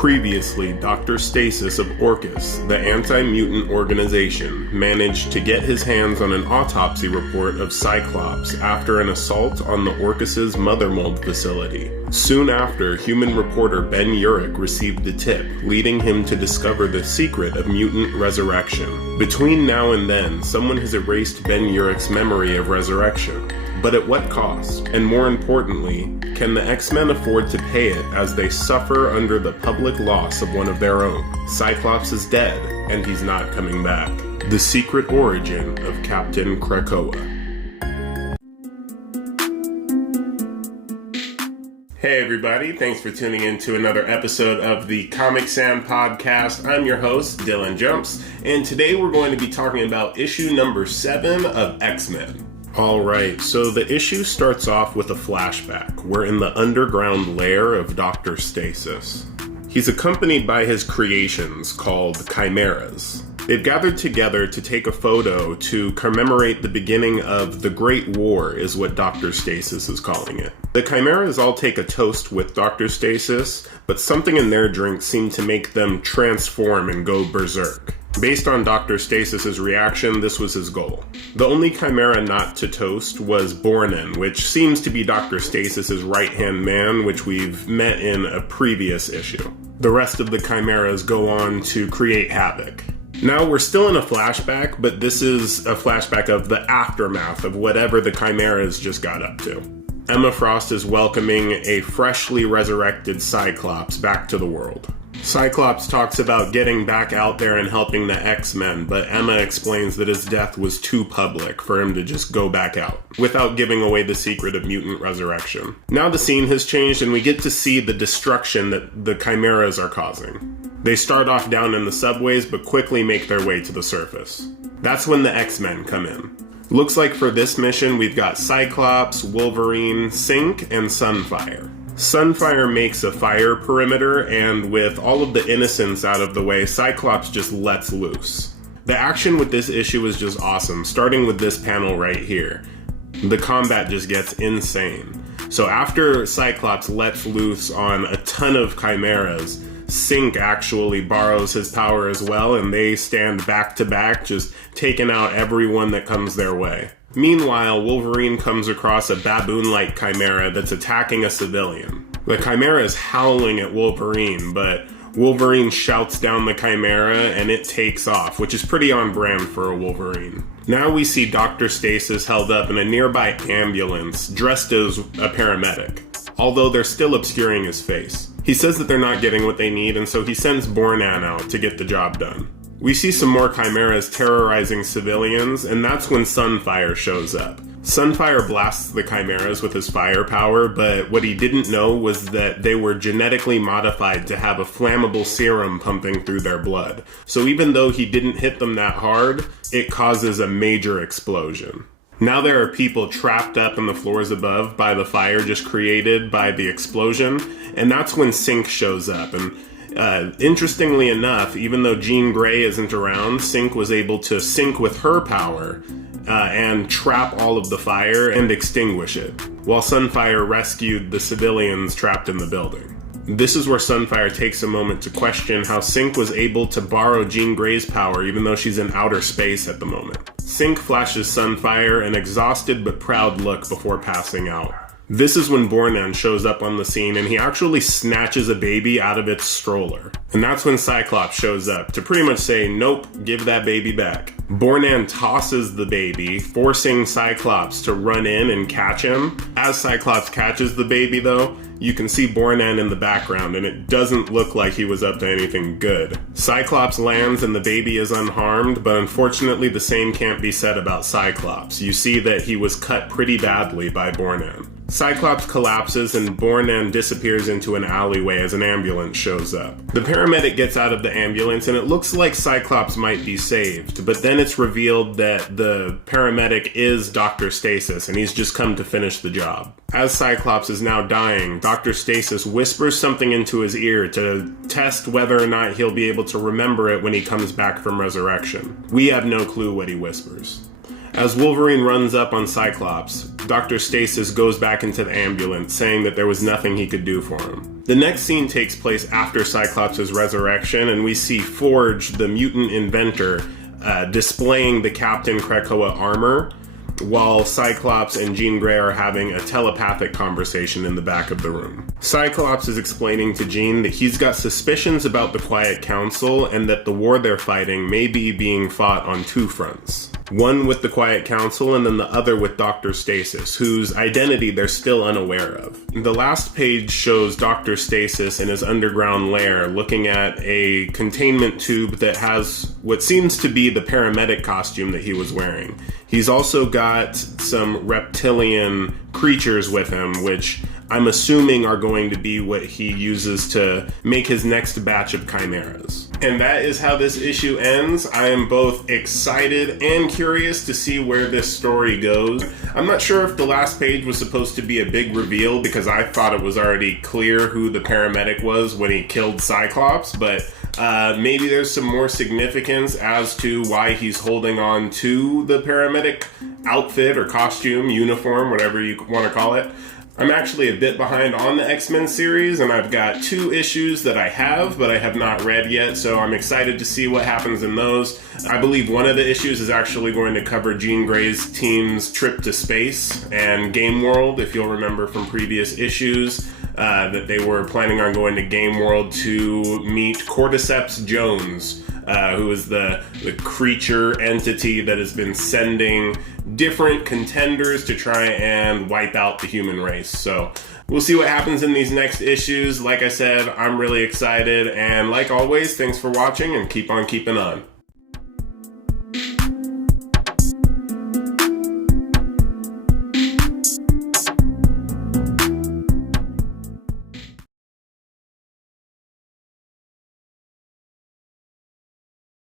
Previously, Dr. Stasis of Orcus, the anti-mutant organization, managed to get his hands on an autopsy report of Cyclops after an assault on the Orcus's mother mold facility. Soon after, human reporter Ben Urich received the tip, leading him to discover the secret of mutant resurrection. Between now and then, someone has erased Ben Urich's memory of resurrection. But at what cost? And more importantly, can the X-Men afford to pay it as they suffer under the public loss of one of their own? Cyclops is dead, and he's not coming back. The secret origin of Captain Krakoa. Hey everybody, thanks for tuning in to another episode of the Comic Sam Podcast. I'm your host, Dylan Jumps, and today we're going to be talking about issue number 7 of X-Men. Alright, so the issue starts off with a flashback. We're in the underground lair of Dr. Stasis. He's accompanied by his creations called CHIMERAs. They've gathered together to take a photo to commemorate the beginning of the Great War, is what Dr. Stasis is calling it. The CHIMERAs all take a toast with Dr. Stasis, but something in their drink seemed to make them transform and go berserk. Based on Dr. Stasis's reaction, this was his goal. The only Chimera not to toast was Bornen, which seems to be Dr. Stasis's right-hand man, which we've met in a previous issue. The rest of the Chimeras go on to create havoc. Now, we're still in a flashback, but this is a flashback of the aftermath of whatever the Chimeras just got up to. Emma Frost is welcoming a freshly resurrected Cyclops back to the world. Cyclops talks about getting back out there and helping the X-Men, but Emma explains that his death was too public for him to just go back out, without giving away the secret of mutant resurrection. Now the scene has changed and we get to see the destruction that the Chimeras are causing. They start off down in the subways, but quickly make their way to the surface. That's when the X-Men come in. Looks like for this mission we've got Cyclops, Wolverine, Synch, and Sunfire. Sunfire makes a fire perimeter, and with all of the innocents out of the way, Cyclops just lets loose. The action with this issue is just awesome, starting with this panel right here. The combat just gets insane. So after Cyclops lets loose on a ton of Chimeras, Synch actually borrows his power as well, and they stand back to back, just taking out everyone that comes their way. Meanwhile, Wolverine comes across a baboon-like Chimera that's attacking a civilian. The Chimera is howling at Wolverine, but Wolverine shouts down the Chimera and it takes off, which is pretty on brand for a Wolverine. Now we see Dr. Stasis held up in a nearby ambulance, dressed as a paramedic, although they're still obscuring his face. He says that they're not getting what they need, and so he sends Bornen out to get the job done. We see some more Chimeras terrorizing civilians, and that's when Sunfire shows up. Sunfire blasts the Chimeras with his firepower, but what he didn't know was that they were genetically modified to have a flammable serum pumping through their blood. So even though he didn't hit them that hard, it causes a major explosion. Now there are people trapped up in the floors above by the fire just created by the explosion, and that's when Synch shows up. And interestingly enough, even though Jean Grey isn't around, Synch was able to sync with her power and trap all of the fire and extinguish it, while Sunfire rescued the civilians trapped in the building. This is where Sunfire takes a moment to question how Synch was able to borrow Jean Grey's power even though she's in outer space at the moment. Synch flashes Sunfire an exhausted but proud look before passing out. This is when Bornen shows up on the scene and he actually snatches a baby out of its stroller. And that's when Cyclops shows up to pretty much say, nope, give that baby back. Bornen tosses the baby, forcing Cyclops to run in and catch him. As Cyclops catches the baby though, you can see Bornen in the background and it doesn't look like he was up to anything good. Cyclops lands and the baby is unharmed, but unfortunately the same can't be said about Cyclops. You see that he was cut pretty badly by Bornen. Cyclops collapses and Bornen disappears into an alleyway as an ambulance shows up. The paramedic gets out of the ambulance and it looks like Cyclops might be saved, but then it's revealed that the paramedic is Dr. Stasis and he's just come to finish the job. As Cyclops is now dying, Dr. Stasis whispers something into his ear to test whether or not he'll be able to remember it when he comes back from resurrection. We have no clue what he whispers. As Wolverine runs up on Cyclops, Dr. Stasis goes back into the ambulance, saying that there was nothing he could do for him. The next scene takes place after Cyclops' resurrection, and we see Forge, the mutant inventor, displaying the Captain Krakoa armor, while Cyclops and Jean Grey are having a telepathic conversation in the back of the room. Cyclops is explaining to Jean that he's got suspicions about the Quiet Council and that the war they're fighting may be being fought on two fronts. One with the Quiet Council and then the other with Dr. Stasis, whose identity they're still unaware of. The last page shows Dr. Stasis in his underground lair looking at a containment tube that has what seems to be the paramedic costume that he was wearing. He's also got some reptilian creatures with him, which I'm assuming are going to be what he uses to make his next batch of chimeras. And that is how this issue ends. I am both excited and curious to see where this story goes. I'm not sure if the last page was supposed to be a big reveal because I thought it was already clear who the paramedic was when he killed Cyclops, but maybe there's some more significance as to why he's holding on to the paramedic outfit or costume, uniform, whatever you want to call it. I'm actually a bit behind on the X-Men series, and I've got 2 issues that I have, but I have not read yet, so I'm excited to see what happens in those. I believe one of the issues is actually going to cover Jean Grey's team's trip to space and Game World, if you'll remember from previous issues, that they were planning on going to Game World to meet Cordyceps Jones, who is the creature entity that has been sending different contenders to try and wipe out the human race. So we'll see what happens in these next issues. Like I said, I'm really excited, and like always, thanks for watching and keep on keeping on.